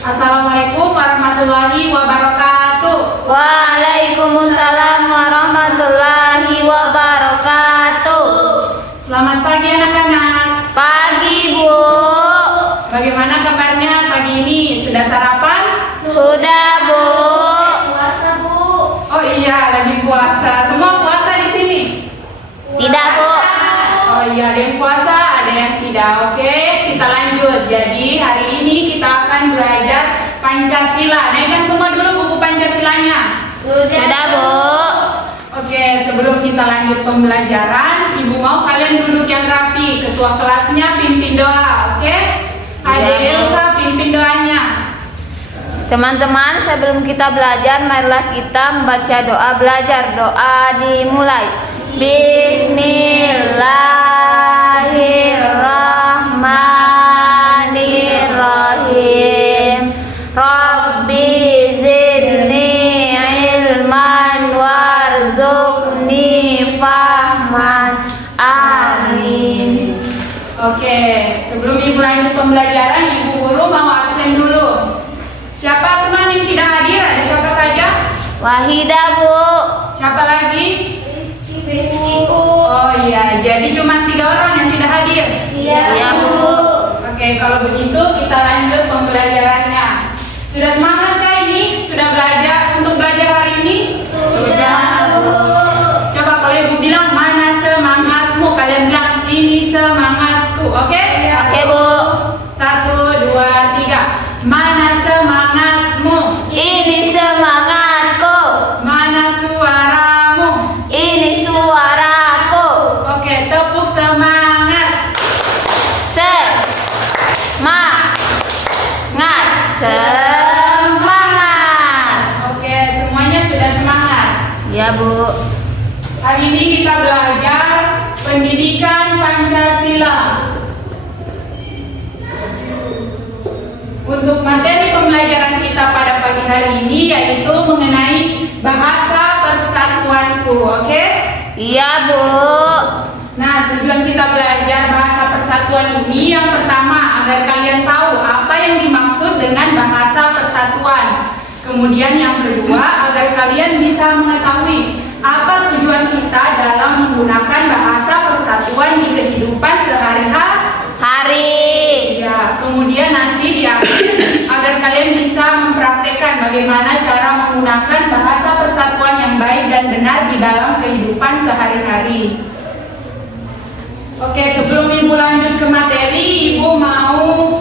Assalamualaikum warahmatullahi wabarakatuh. Waalaikumsalam warahmatullahi wabarakatuh. Selamat pagi anak-anak. Pagi, Bu. Bagaimana kabarnya pagi ini? Sudah sarapan? Sudah, Bu. Puasa, Bu. Oh iya, lagi puasa. Semua puasa di sini? Tidak, Bu. Oh iya, ada yang puasa, ada yang tidak. Oke, kita lanjut. Jadi hari ini kita akan belajar Pancasila. Naikkan semua dulu buku Pancasilanya. Sudah, Bu. Oke, sebelum kita lanjut pembelajaran, Ibu mau kalian duduk yang rapi. Ketua kelasnya pimpin doa, oke? Adik Iya, Bu. Elsa pimpin doanya. Teman-teman, sebelum kita belajar, marilah kita membaca doa belajar. Doa dimulai. Bismillahirrahmanirrahim. Rabbi zidni ilman warzuqni fahman. Amin. Oke, sebelum Ibu lanjut pembelajaran, Ibu guru mau absen dulu. Siapa teman yang tidak hadir? Ada siapa saja? Wahidah, Bu. Siapa lagi? Rizkiku. Oh iya, jadi cuma 3 orang yang tidak hadir. Iya, Bu. Oke, kalau begitu kita lanjut pembelajarannya. Sudah semangat kah ini? Sudah belajar untuk belajar hari ini? Sudah, Bu. Coba kalau Ibu bilang mana semangatmu, kalian bilang ini semangatku, oke? Oke, Bu. 1, 2, 3. Mana semangatmu? Ini semangatku. Mana suaramu? Ini suaraku. Oke, tepuk semangat. Semangat. Oke, semuanya sudah semangat. Ya, Bu. Hari ini kita belajar pendidikan Pancasila. Untuk materi pembelajaran kita pada pagi hari ini yaitu mengenai bahasa persatuanku, oke? Iya, Bu. Nah, tujuan kita belajar bahasa persatuan ini yang pertama agar kalian tahu apa yang dimaksud dengan bahasa persatuan. Kemudian yang kedua agar kalian bisa mengetahui apa tujuan kita dalam menggunakan bahasa persatuan di kehidupan sehari-hari. Ya, kemudian nanti di akhir agar kalian bisa mempraktekkan bagaimana cara menggunakan bahasa persatuan yang baik dan benar di dalam kehidupan sehari-hari. Oke, sebelum Ibu lanjut ke materi, Ibu mau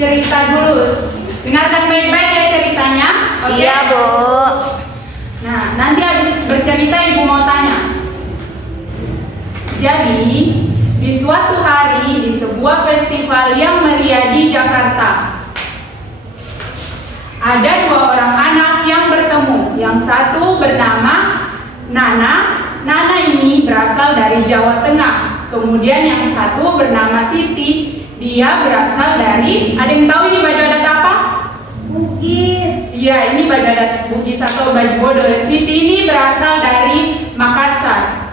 cerita dulu. Dengarkan baik-baik ya ceritanya. Oke? Iya, Bu. Nah, nanti habis bercerita Ibu mau tanya. Jadi, di suatu hari di sebuah festival yang meriah di Jakarta, ada 2 orang anak yang bertemu. Yang satu bernama Nana. Nana ini berasal dari Jawa Tengah. Kemudian yang satu bernama Siti. Dia berasal dari, ada yang tahu ini baju adat apa? Bugis. Iya, ini baju adat Bugis atau baju bodoh. Siti ini berasal dari Makassar.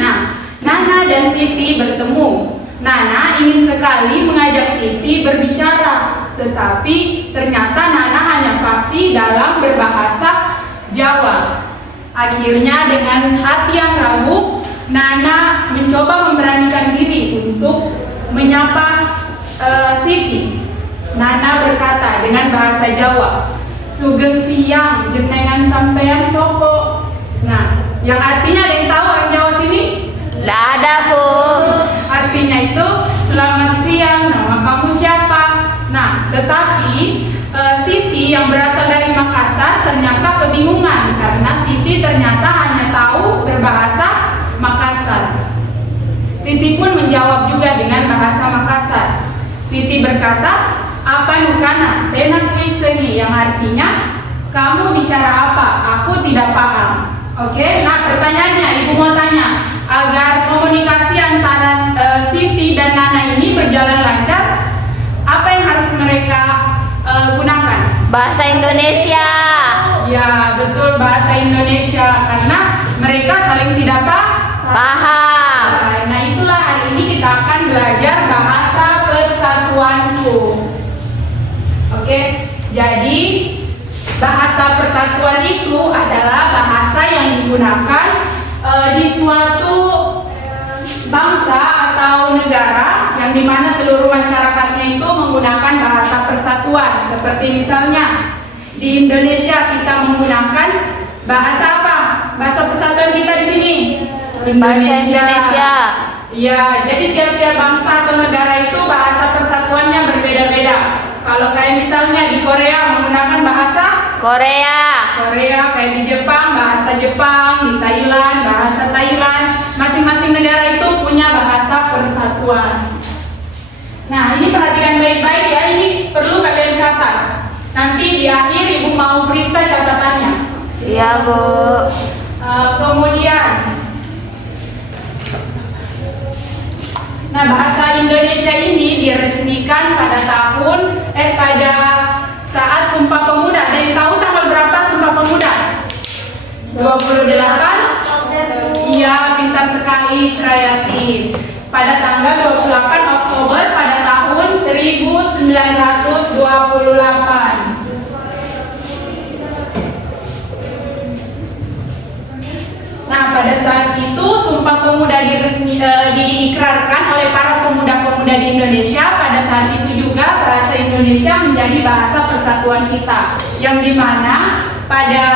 Nah, Nana dan Siti bertemu. Nana ingin sekali mengajak Siti berbicara, tetapi ternyata Nana hanya fasih dalam berbahasa Jawa. Akhirnya dengan hati yang ragu, Nana mencoba memberanikan diri untuk menyapa Siti. Nana berkata dengan bahasa Jawa, "Sugeng siang, jenengan sampean sopo?" Nah, yang artinya ada yang tahu orang Jawa sini? Nggak ada, Bu. Artinya itu selamat siang, nama kamu siapa? Nah, tetapi Siti yang berasal dari Makassar ternyata kebingungan karena Siti ternyata hanya tahu berbahasa Makassar. Siti pun menjawab juga dengan bahasa Makassar. Siti berkata, "Apa nukana? Tenak piseni," yang artinya, "Kamu bicara apa? Aku tidak paham." Oke, nah pertanyaannya, Ibu mau tanya, agar komunikasi antara Siti dan Nana ini berjalan lancar, apa yang harus mereka gunakan? Bahasa Indonesia. Ya, betul, bahasa Indonesia, karena mereka saling tidak Paham. Nah, itulah hari ini kita akan belajar bahasa persatuanku. Oke. Oke, jadi bahasa persatuan itu adalah bahasa yang digunakan di suatu bangsa atau negara yang dimana seluruh masyarakatnya itu menggunakan bahasa persatuan. Seperti misalnya di Indonesia kita menggunakan bahasa apa? Bahasa persatuan kita di sini Bahasa Indonesia. Ya, jadi tiap-tiap bangsa atau negara itu bahasa persatuannya berbeda-beda. Kalau kayak misalnya di Korea menggunakan bahasa Korea. kayak di Jepang bahasa Jepang, di Thailand bahasa Thailand. Masing-masing negara itu punya bahasa persatuan. Nah, ini perhatikan baik-baik ya, ini perlu kalian catat. Nanti di akhir Ibu mau periksa catatannya. Iya, Bu. Kemudian bahasa Indonesia ini diresmikan pada pada saat Sumpah Pemuda. Ada yang tahu tanggal berapa Sumpah Pemuda? 28? Iya, pintar sekali Srayati. Pada tanggal 28 Oktober pada tahun 1928. Nah, pada saat itu Sumpah Pemuda diikrarkan oleh para pemuda-pemuda di Indonesia. Pada saat itu juga bahasa Indonesia menjadi bahasa persatuan kita, yang dimana pada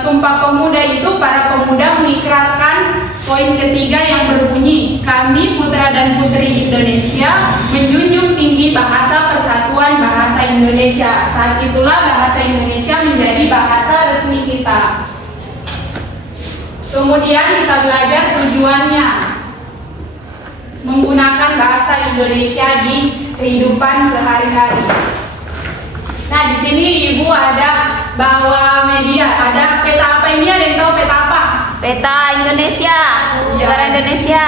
Sumpah Pemuda itu para pemuda mengikrarkan poin ketiga yang berbunyi, kami putra dan putri Indonesia menjunjung tinggi bahasa persatuan bahasa Indonesia. Saat itulah bahasa Indonesia menjadi bahasa resmi kita. Kemudian kita belajar tujuannya menggunakan bahasa Indonesia di kehidupan sehari-hari. Nah, di sini Ibu ada bawa media, ada peta apa ini? Ada yang tahu peta apa? Peta Indonesia. Negara Indonesia.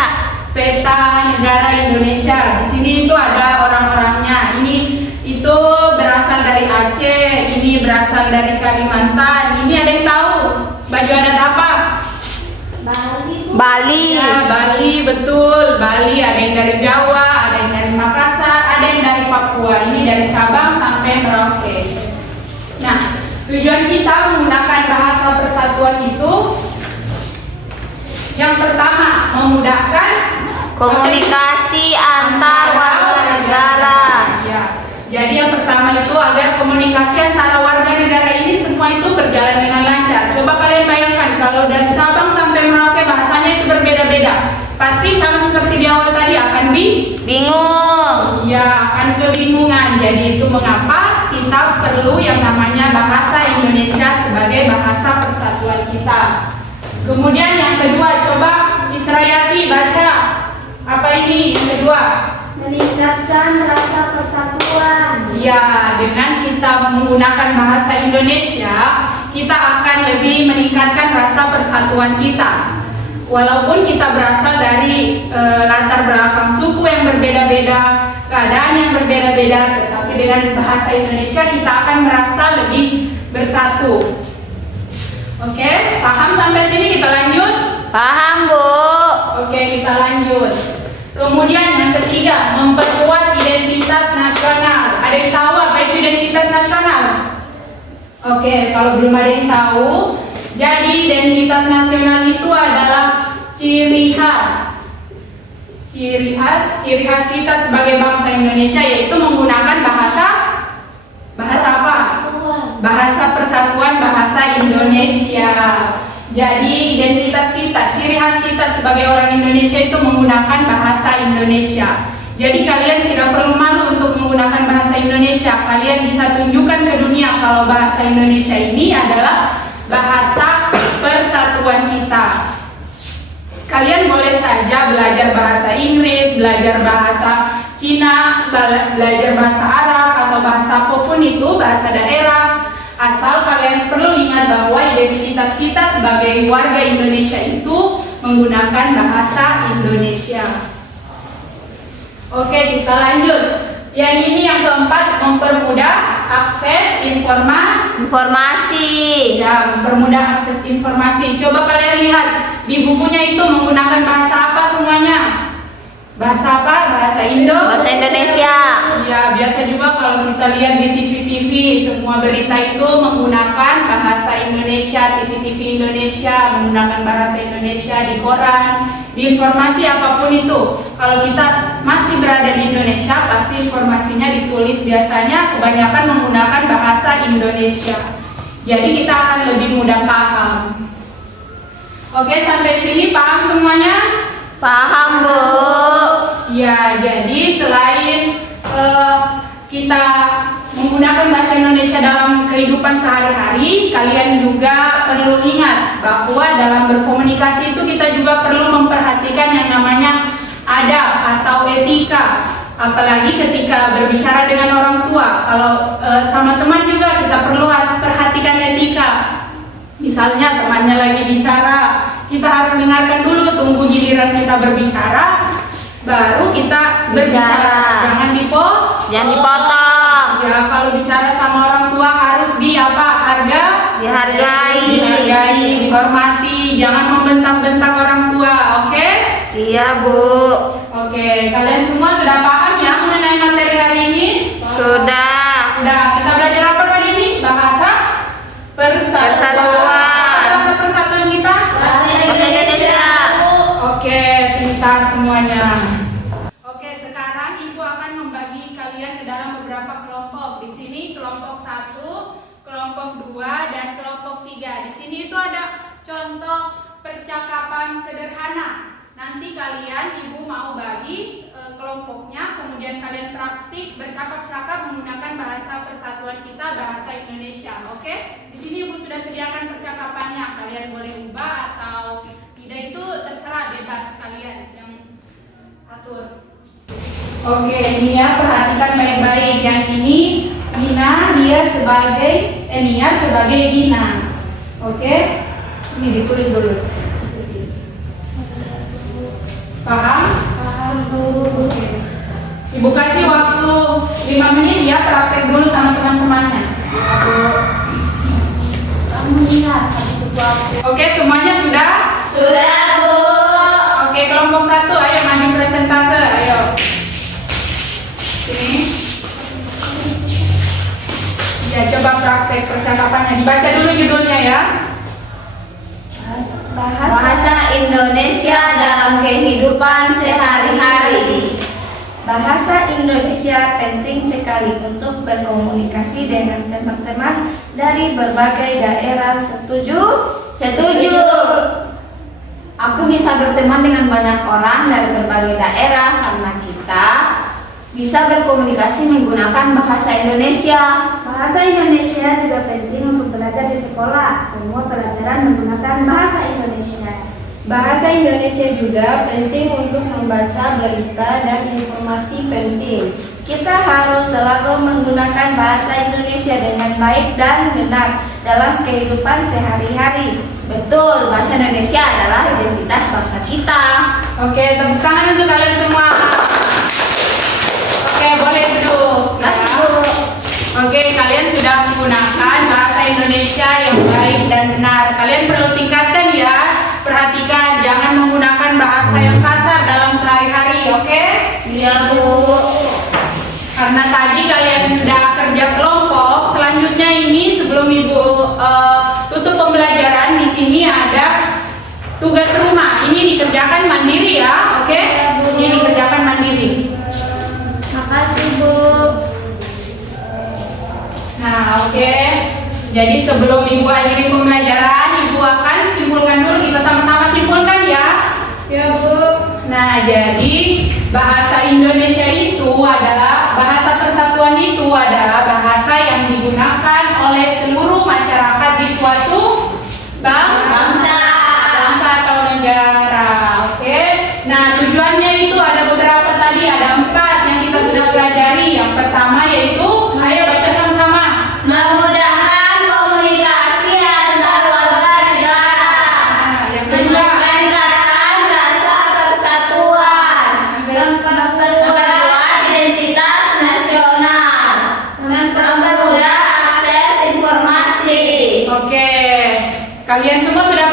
Peta negara Indonesia. Di sini itu ada orang-orangnya. Ini itu berasal dari Aceh, ini berasal dari Kalimantan. Ini ada yang tahu baju adat apa? Bali. Ya, Bali, betul. Bali, ada yang dari Jawa, ada yang dari Makassar, ada yang dari Papua. Ini dari Sabang sampai Merauke. Nah, tujuan kita menggunakan bahasa persatuan itu yang pertama memudahkan Komunikasi antar warga negara. Ya. Jadi yang pertama itu agar komunikasi antara warga negara ini semua itu berjalan dengan lancar. Coba kalian bayangkan kalau dari Sabang sampai Merauke bahasanya itu berbeda-beda. Pasti sama seperti di awal tadi akan Bingung. ya akan kebingungan. Jadi itu mengapa kita perlu yang namanya bahasa Indonesia sebagai bahasa persatuan kita. Kemudian yang kedua, coba Israyati baca. Apa ini yang kedua? Meningkatkan rasa persatuan. Ya, dengan kita menggunakan bahasa Indonesia, kita akan lebih meningkatkan rasa persatuan kita. Walaupun kita berasal dari latar belakang suku yang berbeda-beda, keadaan yang berbeda-beda, tetapi dengan bahasa Indonesia kita akan merasa lebih bersatu. Oke, paham sampai sini? Kita lanjut? Paham, Bu. Oke, kita lanjut. Kemudian yang ketiga, memperkuat identitas nasional. Ada yang tahu apa itu identitas nasional? Oke, kalau belum ada yang tahu, jadi identitas nasional itu adalah ciri khas kita sebagai bangsa Indonesia, yaitu menggunakan bahasa apa? Bahasa persatuan bahasa Indonesia. Jadi identitas kita, ciri khas kita sebagai orang Indonesia itu menggunakan bahasa Indonesia. Jadi kalian tidak perlu malu untuk menggunakan bahasa Indonesia. Kalian bisa tunjukkan ke dunia kalau bahasa Indonesia ini adalah bahasa persatuan kita. Kalian boleh saja belajar bahasa Inggris, belajar bahasa Cina, belajar bahasa Arab atau bahasa apapun itu, bahasa daerah. Asal kalian perlu ingat bahwa identitas kita sebagai warga Indonesia itu menggunakan bahasa Indonesia. Oke, kita lanjut. Yang ini yang keempat, mempermudah akses Informasi. Ya, mempermudah akses informasi. Coba kalian lihat di bukunya itu menggunakan bahasa apa semuanya? Bahasa apa? Bahasa Indonesia. Ya, biasa juga kalau kita lihat di TV-TV, semua berita itu menggunakan bahasa Indonesia, TV-TV Indonesia menggunakan bahasa Indonesia, di koran, di informasi apapun itu. Kalau kita masih berada di Indonesia, pasti informasinya ditulis biasanya kebanyakan menggunakan bahasa Indonesia. Jadi kita akan lebih mudah paham. Oke, sampai sini paham semuanya? Paham, Bu. Ya, jadi selain kita menggunakan bahasa Indonesia dalam kehidupan sehari-hari, kalian juga perlu ingat bahwa dalam berkomunikasi itu kita juga perlu memperhatikan yang namanya adab atau etika. Apalagi ketika berbicara dengan orang tua, kalau sama teman juga kita perlu perhatikan etika. Misalnya temannya lagi bicara, kita harus dengarkan dulu, tunggu giliran kita berbicara, baru kita berbicara. Jangan dipotong. Ya, kalau bicara sama orang tua harus dihargai, dihormati, jangan membentak-bentak orang tua, oke? Iya, Bu. Oke, kalian semua sudah paham ya mengenai materi hari ini? Sudah. Kita belajar apa kali ini? Bahasa persatuan. Bahasa persatuan kita? Bahasa Indonesia. Oke, pintar semuanya. Oke, sekarang Ibu akan membagi kalian ke dalam beberapa kelompok. Di sini kelompok 1, kelompok 2, dan kelompok 3. Di sini itu ada contoh percakapan sederhana. Nanti kalian, Ibu mau bagi kelompoknya, kemudian kalian praktik bercakap-cakap menggunakan bahasa persatuan kita, bahasa Indonesia. Oke? Di sini Ibu sudah sediakan percakapannya. Kalian boleh ubah atau tidak, itu terserah, bebas kalian yang atur. Oke, ini ya, perhatikan baik-baik. Yang ini Dina, dia sebagai Nia sebagai Dina. Oke? Ini ditulis dulu. Paham? Paham, Bu. Ibu kasih waktu 5 menit ya, praktek dulu sama teman-temannya. Kamu ingat habis waktu. Oke, semuanya sudah? Sudah, Bu. Oke, kelompok 1, ayo maju presentase, ayo. Sini. Ya, coba praktek percakapannya. Dibaca dulu judulnya ya. Bahasa Indonesia dalam kehidupan sehari-hari. Bahasa Indonesia penting sekali untuk berkomunikasi dengan teman-teman dari berbagai daerah. Setuju? Setuju. Aku bisa berteman dengan banyak orang dari berbagai daerah karena kita bisa berkomunikasi menggunakan bahasa Indonesia. Bahasa Indonesia juga penting untuk belajar di sekolah. Semua pelajaran menggunakan bahasa Indonesia. Bahasa Indonesia juga penting untuk membaca berita dan informasi penting. Kita harus selalu menggunakan bahasa Indonesia dengan baik dan benar dalam kehidupan sehari-hari. Betul, bahasa Indonesia adalah identitas bangsa kita. Oke, tepuk tangan untuk kalian semua. Oke, boleh duduk. Makasih, Bu. Oke, kalian sudah menggunakan bahasa Indonesia yang baik dan benar. Kalian perlu tingkatkan ya. Perhatikan, jangan menggunakan bahasa yang kasar dalam sehari-hari, oke? Iya, Bu. Karena tadi kalian sudah kerja kelompok, selanjutnya ini sebelum Ibu tutup pembelajaran, di sini ada tugas rumah. Ini dikerjakan mandiri ya, oke? Ini dikerjakan mandiri. Makasih, Bu. Nah, oke. Jadi sebelum Ibu akhiri pembelajaran, Ibu akan simpulkan dulu. Kita sama-sama simpulkan ya. Ya, Bu. Nah, jadi bahasa Indonesia itu adalah, bahasa persatuan itu adalah bahasa yang digunakan oleh seluruh masyarakat di suatu bangsa atau negara. Oke. Nah, tujuannya itu ada beberapa tadi, ada 4 yang kita sudah pelajari. Yang pertama yaitu, ayo baca sama-sama. Memudahkan komunikasi antar warga negara. Yang kedua, Meningkatkan rasa persatuan. Memperkuat identitas nasional. Mempermudah akses informasi. oke. Kalian semua sudah